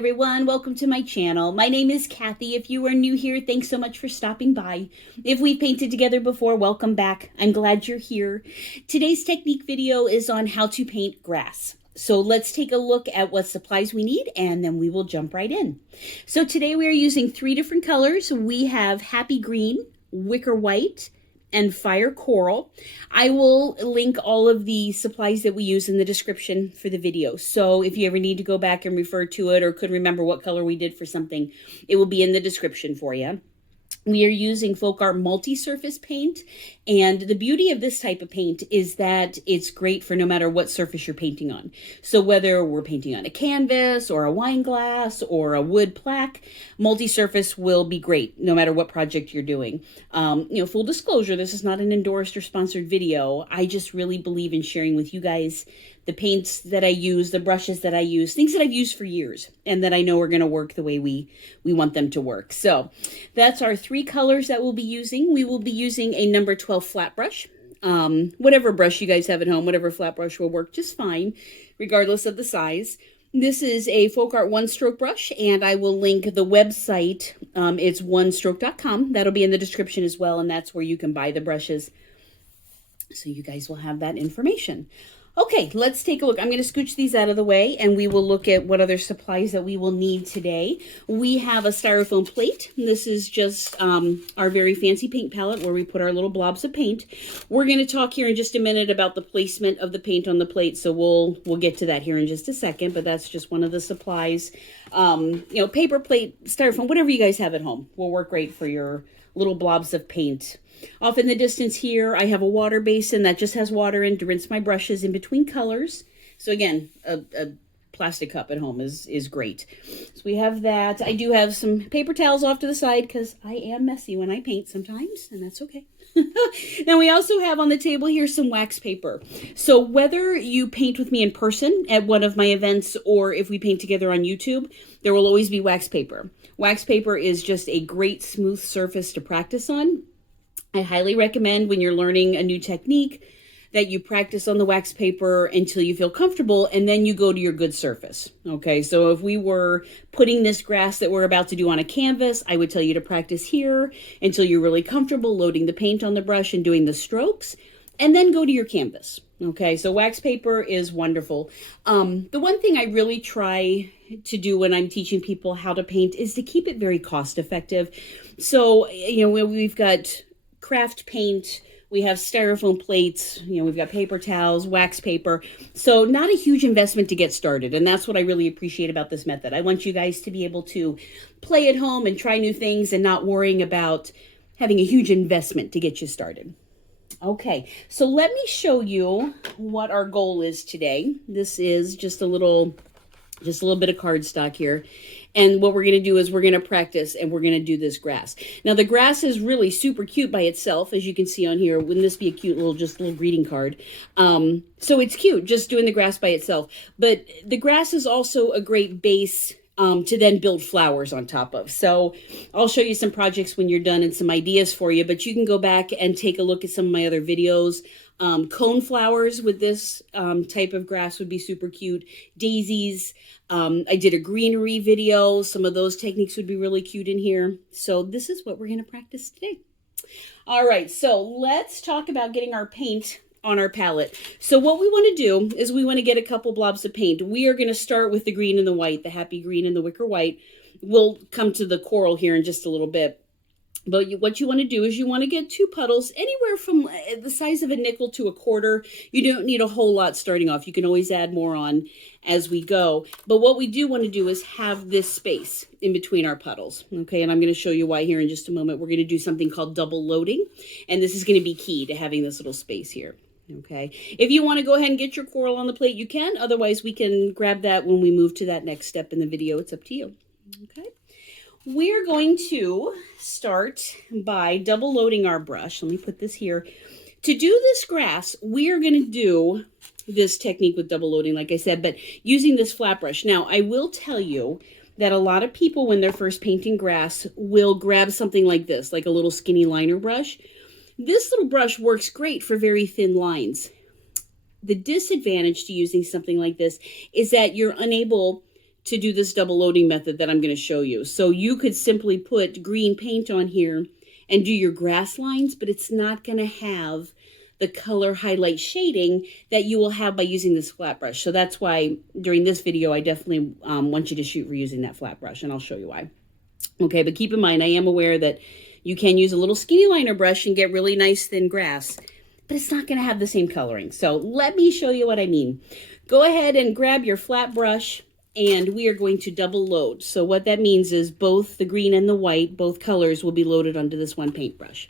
everyone, welcome to my channel. My name is Kathy. If you are new here, thanks so much for stopping by. If we've painted together before, welcome back. I'm glad you're here. Today's technique video is on how to paint grass. So let's take a look at what supplies we need and then we will jump right in. So today we are using 3 different colors. We have Happy Green, Wicker White, and Fire Coral. I will link all of the supplies that we use in the description for the video. So if you ever need to go back and refer to it or couldn't remember what color we did for something, it will be in the description for you. We are using FolkArt multi-surface paint, and the beauty of this type of paint is that it's great for no matter what surface you're painting on. So whether we're painting on a canvas or a wine glass or a wood plaque, multi-surface will be great no matter what project you're doing. Full disclosure, this is not an endorsed or sponsored video. I just really believe in sharing with you guys the paints that I use, the brushes that I use, things that I've used for years and that I know are going to work the way we want them to work. So that's our 3 colors that we'll be using. We will be using a number 12 flat brush. Whatever brush you guys have at home, whatever flat brush will work just fine, regardless of the size. This is a FolkArt one-stroke brush, and I will link the website. It's onestroke.com. That'll be in the description as well, and that's where you can buy the brushes. So you guys will have that information. Okay, let's take a look. I'm going to scooch these out of the way and we will look at what other supplies that we will need today. We have a styrofoam plate. This is just our very fancy paint palette where we put our little blobs of paint. We're going to talk here in just a minute about the placement of the paint on the plate, so we'll get to that here in just a second, but that's just one of the supplies. Paper plate, styrofoam, whatever you guys have at home will work great for your little blobs of paint. Off in the distance here, I have a water basin that just has water in to rinse my brushes in between colors. So again, a plastic cup at home is great. So we have that. I do have some paper towels off to the side because I am messy when I paint sometimes, and that's okay. Now we also have on the table here some wax paper. So whether you paint with me in person at one of my events or if we paint together on YouTube, there will always be wax paper. Wax paper is just a great smooth surface to practice on. I highly recommend when you're learning a new technique that you practice on the wax paper until you feel comfortable and then you go to your good surface. Okay, so if we were putting this grass that we're about to do on a canvas, I would tell you to practice here until you're really comfortable loading the paint on the brush and doing the strokes, and then go to your canvas. Okay, so wax paper is wonderful. The one thing I really try to do when I'm teaching people how to paint is to keep it very cost effective. So, we've got craft paint, we have styrofoam plates, we've got paper towels, wax paper. So not a huge investment to get started. And that's what I really appreciate about this method. I want you guys to be able to play at home and try new things and not worrying about having a huge investment to get you started. Okay, so let me show you what our goal is today. This is just a little bit of cardstock here. And what we're going to do is we're going to practice and we're going to do this grass. Now the grass is really super cute by itself, as you can see on here. Wouldn't this be a cute little greeting card? So it's cute just doing the grass by itself. But the grass is also a great base to then build flowers on top of. So I'll show you some projects when you're done and some ideas for you, but you can go back and take a look at some of my other videos. Cone flowers with this type of grass would be super cute. Daisies. I did a greenery video. Some of those techniques would be really cute in here. So this is what we're going to practice today. All right, so let's talk about getting our paint on our palette. So what we want to do is we want to get a couple blobs of paint. We are going to start with the green and the white, the Happy Green and the Wicker White. We'll come to the coral here in just a little bit. But what you want to do is you want to get 2 puddles, anywhere from the size of a nickel to a quarter. You don't need a whole lot starting off. You can always add more on as we go. But what we do want to do is have this space in between our puddles. Okay, and I'm going to show you why here in just a moment. We're going to do something called double loading. And this is going to be key to having this little space here. Okay, if you want to go ahead and get your coral on the plate, you can. Otherwise, we can grab that when we move to that next step in the video. It's up to you. Okay. We're going to start by double loading our brush. Let me put this here. To do this grass, we are going to do this technique with double loading, like I said, but using this flat brush. Now, I will tell you that a lot of people, when they're first painting grass, will grab something like this, like a little skinny liner brush. This little brush works great for very thin lines. The disadvantage to using something like this is that you're unable to do this double loading method that I'm going to show you. So you could simply put green paint on here and do your grass lines, but it's not going to have the color highlight shading that you will have by using this flat brush. So that's why during this video, I definitely want you to shoot for using that flat brush, and I'll show you why. Okay, but keep in mind, I am aware that you can use a little skinny liner brush and get really nice thin grass, but it's not gonna have the same coloring. So let me show you what I mean. Go ahead and grab your flat brush, and we are going to double load. So what that means is both the green and the white, both colors will be loaded onto this one paintbrush.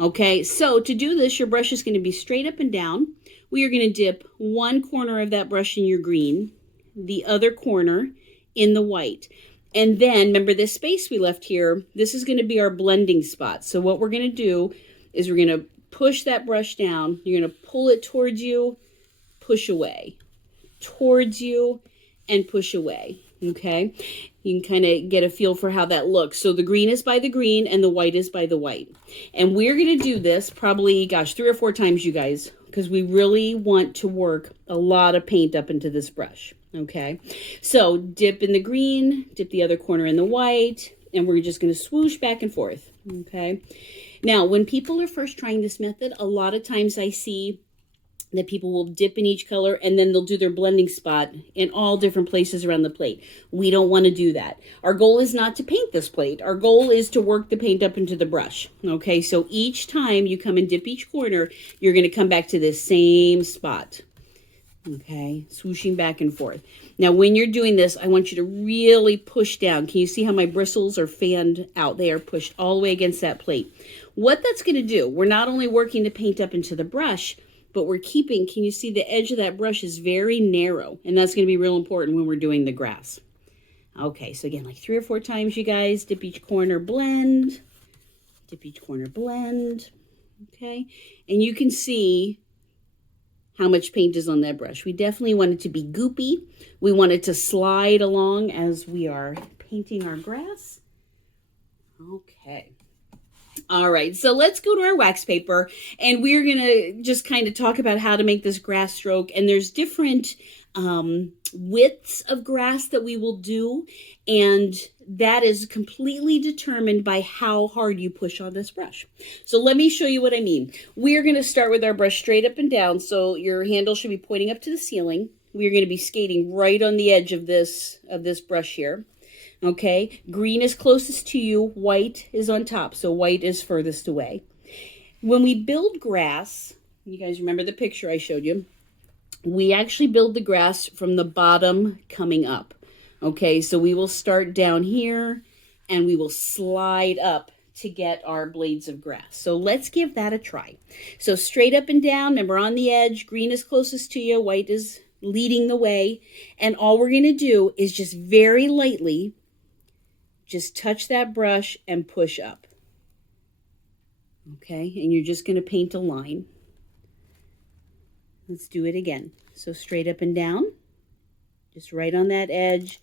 Okay, so to do this, your brush is going to be straight up and down. We are going to dip one corner of that brush in your green, the other corner in the white. And then, remember this space we left here, this is going to be our blending spot. So what we're going to do is we're going to push that brush down. You're going to pull it towards you, push away, towards you, and push away. Okay, you can kind of get a feel for how that looks. So the green is by the green and the white is by the white. And we're going to do this probably, gosh, 3 or 4 times, you guys, because we really want to work a lot of paint up into this brush. Okay, so dip in the green, dip the other corner in the white, and we're just going to swoosh back and forth. Okay, now when people are first trying this method, a lot of times I see that people will dip in each color and then they'll do their blending spot in all different places around the plate. We don't want to do that. Our goal is not to paint this plate. Our goal is to work the paint up into the brush. Okay, so each time you come and dip each corner, you're going to come back to this same spot. Okay, swooshing back and forth. Now, when you're doing this, I want you to really push down. Can you see how my bristles are fanned out? They are pushed all the way against that plate. What that's going to do, we're not only working the paint up into the brush, but we're keeping, can you see the edge of that brush is very narrow? And that's going to be real important when we're doing the grass. Okay, so again, like 3 or 4 times, you guys, dip each corner, blend, dip each corner, blend, okay? And you can see how much paint is on that brush. We definitely want it to be goopy. We want it to slide along as we are painting our grass. Okay. All right, so let's go to our wax paper, and we're going to just kind of talk about how to make this grass stroke. And there's different widths of grass that we will do, and that is completely determined by how hard you push on this brush. So let me show you what I mean. We're going to start with our brush straight up and down, so your handle should be pointing up to the ceiling. We're going to be skating right on the edge of this brush here. Okay, green is closest to you, white is on top, so white is furthest away. When we build grass, you guys remember the picture I showed you, we actually build the grass from the bottom coming up. Okay, so we will start down here and we will slide up to get our blades of grass. So let's give that a try. So straight up and down, remember on the edge, green is closest to you, white is leading the way, and all we're going to do is just very lightly just touch that brush and push up. Okay, and you're just going to paint a line. Let's do it again. So straight up and down, just right on that edge,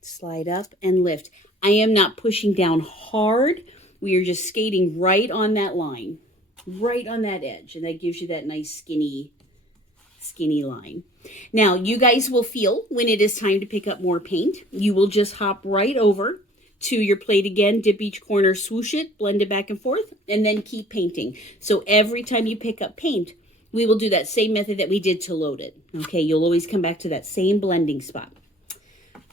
slide up and lift. I am not pushing down hard. We are just skating right on that line, right on that edge, and that gives you that nice skinny line. Now, you guys will feel when it is time to pick up more paint. You will just hop right over to your plate again, dip each corner, swoosh it, blend it back and forth, and then keep painting. So every time you pick up paint, we will do that same method that we did to load it. Okay, you'll always come back to that same blending spot.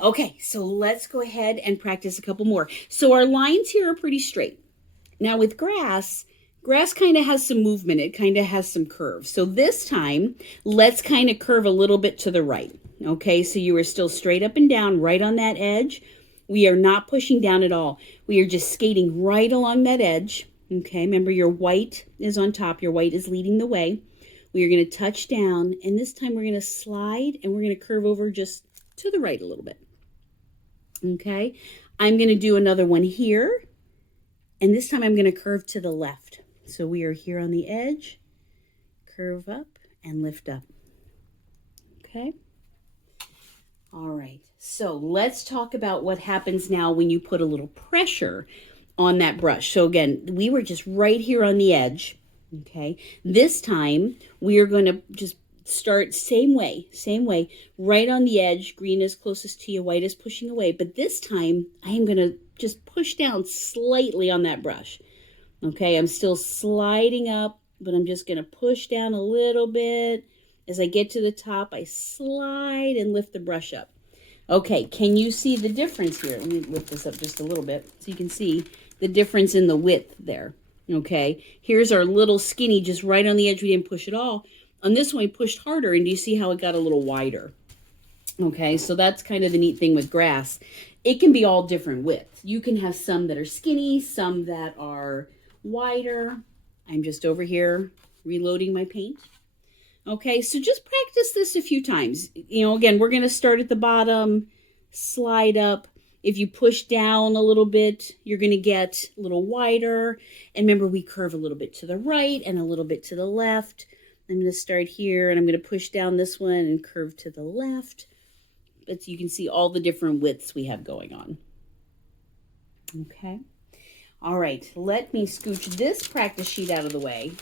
Okay, so let's go ahead and practice a couple more. So our lines here are pretty straight. Now with grass kind of has some movement. It kind of has some curve. So this time, let's kind of curve a little bit to the right. Okay, so you are still straight up and down, right on that edge. We are not pushing down at all. We are just skating right along that edge. Okay, remember your white is on top. Your white is leading the way. We are going to touch down, and this time we're going to slide, and we're going to curve over just to the right a little bit. Okay, I'm going to do another one here, and this time I'm going to curve to the left. So we are here on the edge, curve up, and lift up. Okay. All right, so let's talk about what happens now when you put a little pressure on that brush. So again, we were just right here on the edge, okay? This time, we are going to just Start same way, right on the edge. Green is closest to you, white is pushing away. But this time, I am going to just push down slightly on that brush. Okay, I'm still sliding up, but I'm just going to push down a little bit. As I get to the top, I slide and lift the brush up. Okay, can you see the difference here? Let me lift this up just a little bit so you can see the difference in the width there. Okay, here's our little skinny just right on the edge. We didn't push at all. On this one, we pushed harder, and do you see how it got a little wider? Okay, so that's kind of the neat thing with grass. It can be all different widths. You can have some that are skinny, some that are wider. I'm just over here reloading my paint. Okay, so just practice this a few times. You know, again, we're going to start at the bottom, slide up. If you push down a little bit, you're going to get a little wider. And remember, we curve a little bit to the right and a little bit to the left. I'm going to start here, and I'm going to push down this one and curve to the left. But you can see all the different widths we have going on. Okay. All right, let me scooch this practice sheet out of the way.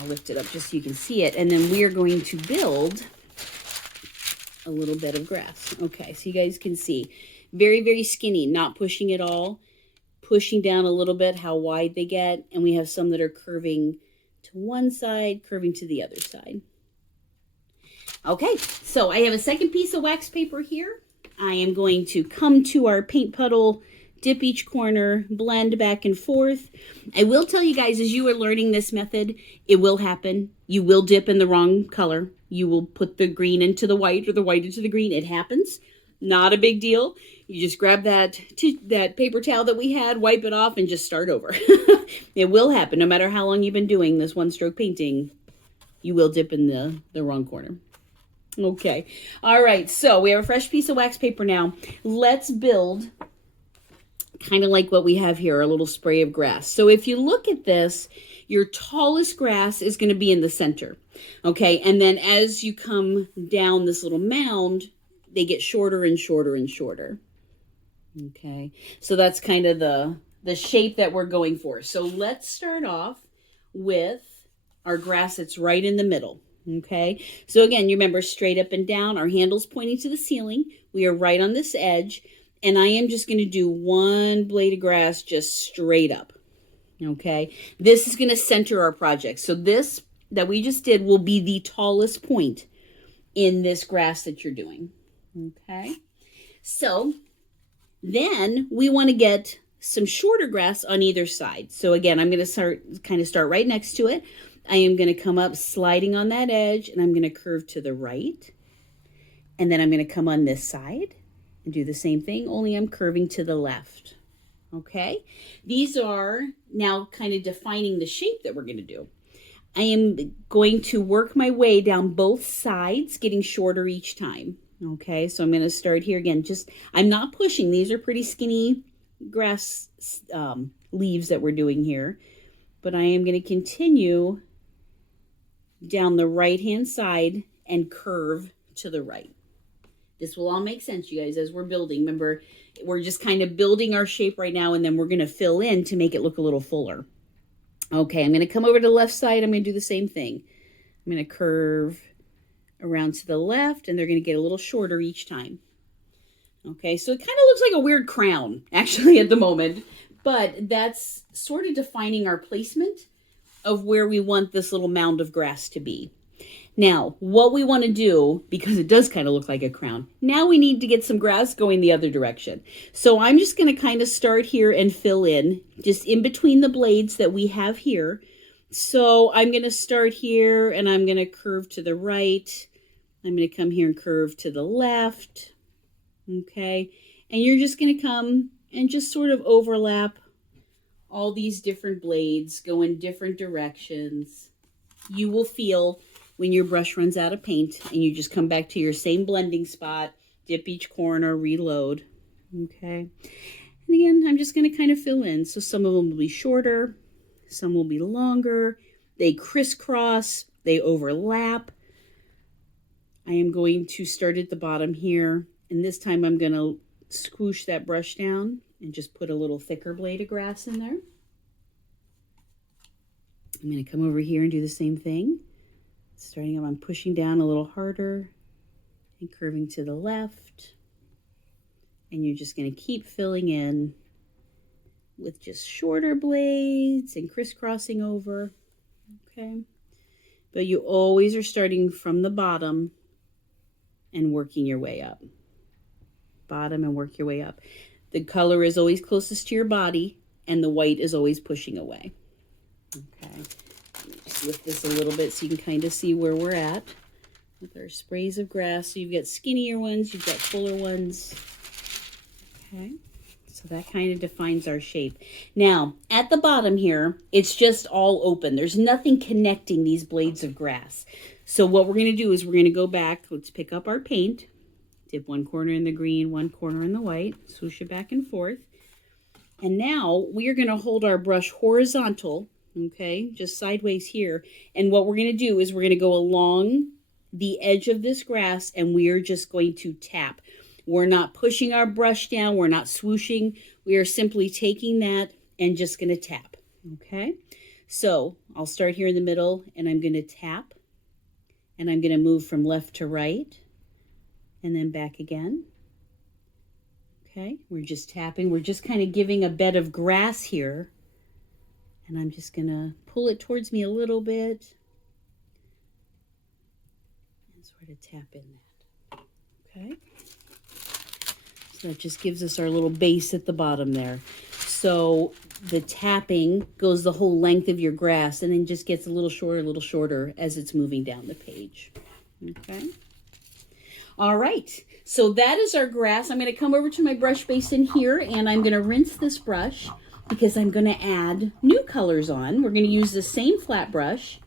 I'll lift it up just so you can see it. And then we are going to build a little bed of grass. Okay, so you guys can see. Very, very skinny, not pushing at all. Pushing down a little bit, how wide they get. And we have some that are curving to one side, curving to the other side. Okay, so I have a second piece of wax paper here. I am going to come to our paint puddle, dip each corner, blend back and forth. I will tell you guys, as you are learning this method, it will happen. You will dip in the wrong color. You will put the green into the white or the white into the green. It happens. Not a big deal. You just grab that paper towel that we had, wipe it off, and just start over. It will happen. No matter how long you've been doing this one-stroke painting, you will dip in the wrong corner. Okay. All right. So we have a fresh piece of wax paper now. Let's build kind of like what we have here, a little spray of grass. So if you look at this, your tallest grass is going to be in the center. Okay. And then as you come down this little mound, they get shorter and shorter and shorter. Okay. So that's kind of the shape that we're going for. So let's start off with our grass that's right in the middle. Okay. So again, you remember straight up and down, our handle's pointing to the ceiling. We are right on this edge. And I am just going to do one blade of grass just straight up. Okay. This is going to center our project. So this that we just did will be the tallest point in this grass that you're doing. Okay. So then we want to get some shorter grass on either side. So again, I'm going to start right next to it. I am going to come up sliding on that edge, and I'm going to curve to the right. And then I'm going to come on this side and do the same thing, only I'm curving to the left. Okay. These are now kind of defining the shape that we're going to do. I am going to work my way down both sides, getting shorter each time. Okay, so I'm going to start here again. I'm not pushing. These are pretty skinny grass leaves that we're doing here. But I am going to continue down the right-hand side and curve to the right. This will all make sense, you guys, as we're building. Remember, we're just kind of building our shape right now, and then we're going to fill in to make it look a little fuller. Okay, I'm going to come over to the left side. I'm going to do the same thing. I'm going to curve around to the left, and they're going to get a little shorter each time. Okay, so it kind of looks like a weird crown, actually, at the moment, but that's sort of defining our placement of where we want this little mound of grass to be. Now, what we want to do, because it does kind of look like a crown, now we need to get some grass going the other direction. So I'm just going to kind of start here and fill in, just in between the blades that we have here. So I'm going to start here, and I'm going to curve to the right. I'm going to come here and curve to the left, okay? And you're just going to come and just sort of overlap all these different blades, go in different directions. You will feel when your brush runs out of paint and you just come back to your same blending spot, dip each corner, reload, okay? And again, I'm just going to kind of fill in. So some of them will be shorter, some will be longer. They crisscross, they overlap. I am going to start at the bottom here, and this time I'm going to squish that brush down and just put a little thicker blade of grass in there. I'm going to come over here and do the same thing. Starting up, I'm pushing down a little harder and curving to the left. And you're just going to keep filling in with just shorter blades and crisscrossing over. Okay. But you always are starting from the bottom and working your way up. Bottom and work your way up. The color is always closest to your body, and the white is always pushing away. Okay. Let me just lift this a little bit so you can kind of see where we're at with our sprays of grass. So you've got skinnier ones, you've got fuller ones. Okay. So that kind of defines our shape. Now, at the bottom here, it's just all open. There's nothing connecting these blades of grass. So what we're going to do is we're going to go back. Let's pick up our paint. Dip one corner in the green, one corner in the white. Swoosh it back and forth. And now we are going to hold our brush horizontal, okay, just sideways here. And what we're going to do is we're going to go along the edge of this grass, and we are just going to tap. We're not pushing our brush down. We're not swooshing. We are simply taking that and just going to tap. Okay. So I'll start here in the middle and I'm going to tap and I'm going to move from left to right and then back again. Okay. We're just tapping. We're just kind of giving a bed of grass here. And I'm just going to pull it towards me a little bit and sort of tap in that. Okay. So that just gives us our little base at the bottom there. So the tapping goes the whole length of your grass and then just gets a little shorter as it's moving down the page. Okay. All right. So that is our grass. I'm going to come over to my brush basin here and I'm going to rinse this brush because I'm going to add new colors on. We're going to use the same flat brush.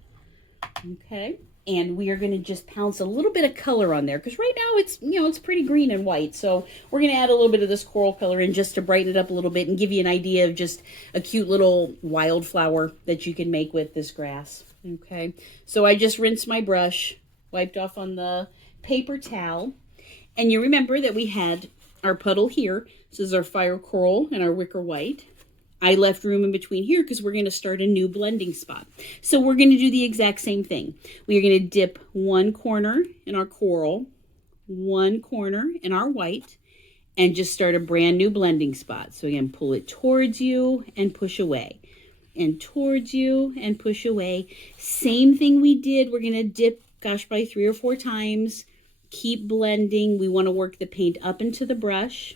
Okay. And we are going to just pounce a little bit of color on there because right now it's, it's pretty green and white. So we're going to add a little bit of this coral color in just to brighten it up a little bit and give you an idea of just a cute little wildflower that you can make with this grass. Okay. So I just rinsed my brush, wiped off on the paper towel. And you remember that we had our puddle here. This is our fire coral and our wicker white. I left room in between here because we're going to start a new blending spot. So we're going to do the exact same thing. We are going to dip one corner in our coral, one corner in our white, and just start a brand new blending spot. So again, pull it towards you and push away. And towards you and push away. Same thing we did. We're going to dip, by 3 or 4 times. Keep blending. We want to work the paint up into the brush.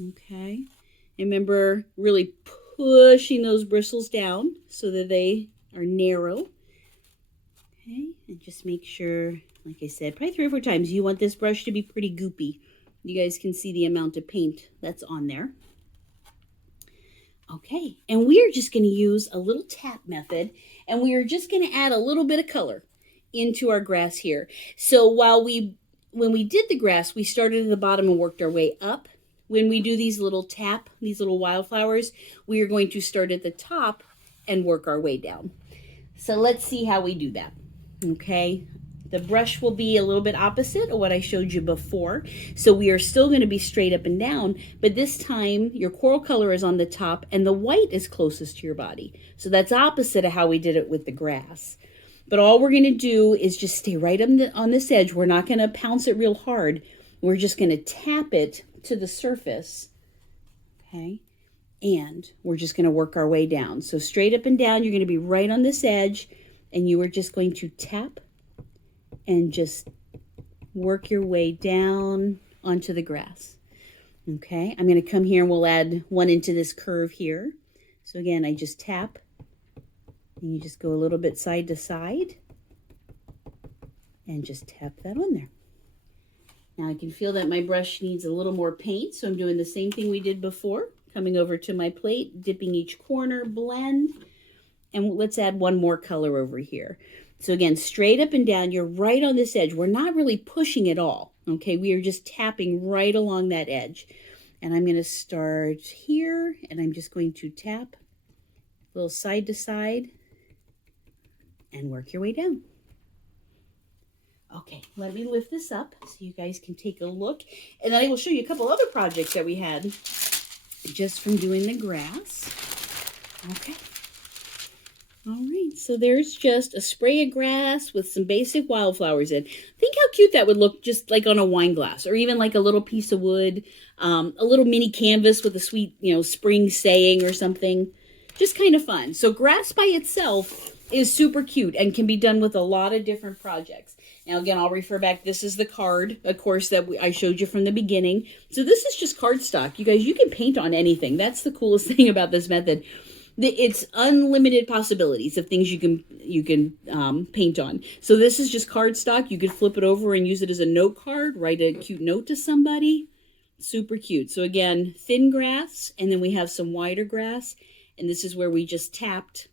Okay. Remember, really pushing those bristles down so that they are narrow. Okay, and just make sure, like I said, probably 3 or 4 times. You want this brush to be pretty goopy. You guys can see the amount of paint that's on there. Okay, and we are just going to use a little tap method, and we are just going to add a little bit of color into our grass here. So when we did the grass, we started at the bottom and worked our way up. When we do these little wildflowers, we are going to start at the top and work our way down. So let's see how we do that. Okay, the brush will be a little bit opposite of what I showed you before. So we are still going to be straight up and down, but this time your coral color is on the top and the white is closest to your body. So that's opposite of how we did it with the grass. But all we're going to do is just stay right on this edge. We're not going to pounce it real hard. We're just going to tap it to the surface, okay, and we're just going to work our way down. So straight up and down, you're going to be right on this edge, and you are just going to tap and just work your way down onto the grass. Okay, I'm going to come here and we'll add one into this curve here. So again, I just tap, and you just go a little bit side to side, and just tap that on there. Now I can feel that my brush needs a little more paint, so I'm doing the same thing we did before. Coming over to my plate, dipping each corner, blend, and let's add one more color over here. So again, straight up and down, you're right on this edge. We're not really pushing at all, okay? We are just tapping right along that edge. And I'm going to start here, and I'm just going to tap a little side to side and work your way down. Okay, let me lift this up so you guys can take a look. And then I will show you a couple other projects that we had just from doing the grass. Okay. All right, so there's just a spray of grass with some basic wildflowers in. Think how cute that would look just like on a wine glass, or even like a little piece of wood, a little mini canvas with a sweet, spring saying or something. Just kind of fun. So grass by itself is super cute and can be done with a lot of different projects. Now, again, I'll refer back. This is the card, of course, that I showed you from the beginning. So this is just cardstock. You guys, you can paint on anything. That's the coolest thing about this method. It's unlimited possibilities of things you can paint on. So this is just cardstock. You could flip it over and use it as a note card, write a cute note to somebody. Super cute. So again, thin grass, and then we have some wider grass, and this is where we just tapped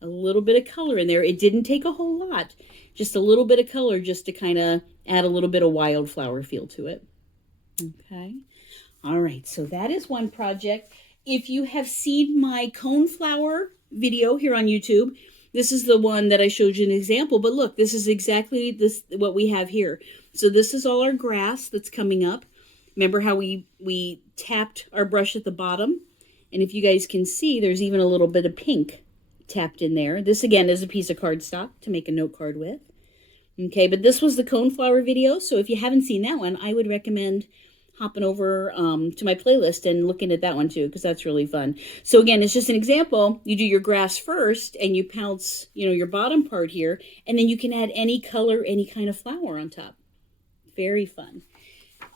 a little bit of color in there. It didn't take a whole lot, just a little bit of color just to kind of add a little bit of wildflower feel to it. Okay. All right, so that is one project. If you have seen my cone flower video here on YouTube, this is the one that I showed you an example. But look, this is exactly what we have here. So this is all our grass that's coming up. Remember how we tapped our brush at the bottom? And if you guys can see, there's even a little bit of pink tapped in there. This, again, is a piece of cardstock to make a note card with. Okay, but this was the cone flower video. So if you haven't seen that one, I would recommend hopping over to my playlist and looking at that one too, because that's really fun. So again, it's just an example. You do your grass first and you pounce, your bottom part here, and then you can add any color, any kind of flower on top. Very fun.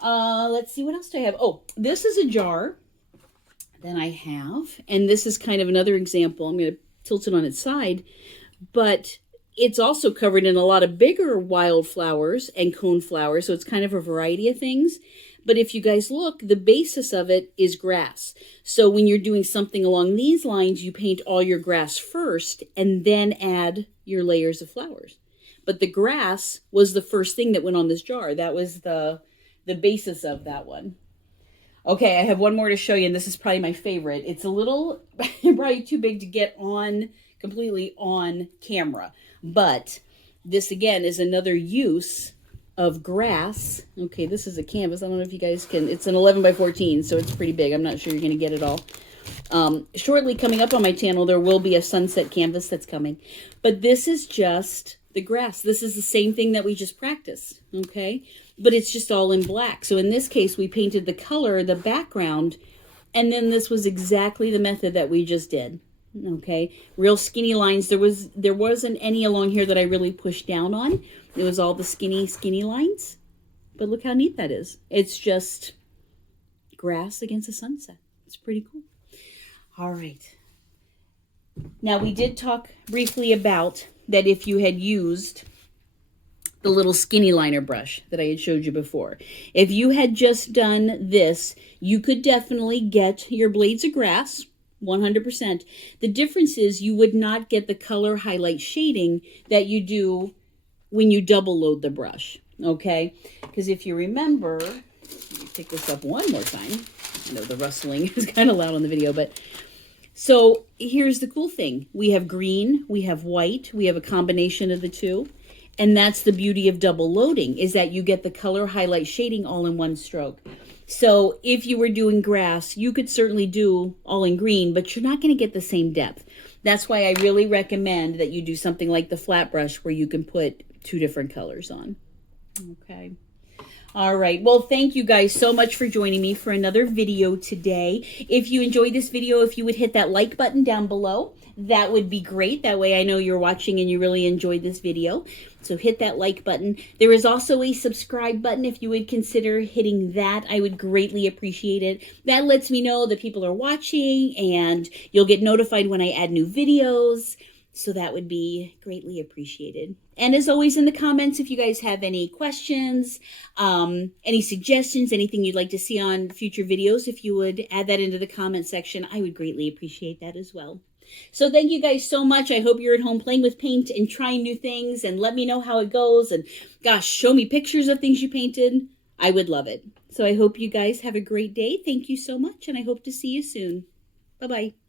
Let's see, what else do I have? Oh, this is a jar that I have, and this is kind of another example. I'm going to tilt it on its side, but it's also covered in a lot of bigger wildflowers and cone flowers, so it's kind of a variety of things. But if you guys look, the basis of it is grass. So when you're doing something along these lines, you paint all your grass first and then add your layers of flowers. But the grass was the first thing that went on this jar. That was the basis of that one. Okay, I have one more to show you, and this is probably my favorite. It's a little, probably too big to get on, completely on camera. But this, again, is another use of grass. Okay, this is a canvas. I don't know if you guys can, it's an 11 by 14, so it's pretty big. I'm not sure you're going to get it all. Shortly coming up on my channel, there will be a sunset canvas that's coming. But this is just the grass. This is the same thing that we just practiced, okay? But it's just all in black. So in this case, we painted the color, the background, and then this was exactly the method that we just did. Okay, real skinny lines. There wasn't any along here that I really pushed down on. It was all the skinny lines. But look how neat that is. It's just grass against the sunset. It's pretty cool. All right. Now, we did talk briefly about that if you had used the little skinny liner brush that I had showed you before. If you had just done this, you could definitely get your blades of grass, 100%. The difference is you would not get the color highlight shading that you do when you double load the brush, okay? Because if you remember, let me pick this up one more time. I know the rustling is kind of loud on the video, but so here's the cool thing. We have green, we have white, we have a combination of the two. And that's the beauty of double loading, is that you get the color highlight shading all in one stroke. So if you were doing grass, you could certainly do all in green, but you're not going to get the same depth. That's why I really recommend that you do something like the flat brush where you can put two different colors on. Okay. All right. Well, thank you guys so much for joining me for another video today. If you enjoyed this video, if you would hit that like button down below, that would be great. That way I know you're watching and you really enjoyed this video. So hit that like button. There is also a subscribe button. If you would consider hitting that, I would greatly appreciate it. That lets me know that people are watching and you'll get notified when I add new videos. So that would be greatly appreciated. And as always, in the comments, if you guys have any questions, any suggestions, anything you'd like to see on future videos, if you would add that into the comment section, I would greatly appreciate that as well. So thank you guys so much. I hope you're at home playing with paint and trying new things, and let me know how it goes. And gosh, show me pictures of things you painted. I would love it. So I hope you guys have a great day. Thank you so much, and I hope to see you soon. Bye-bye.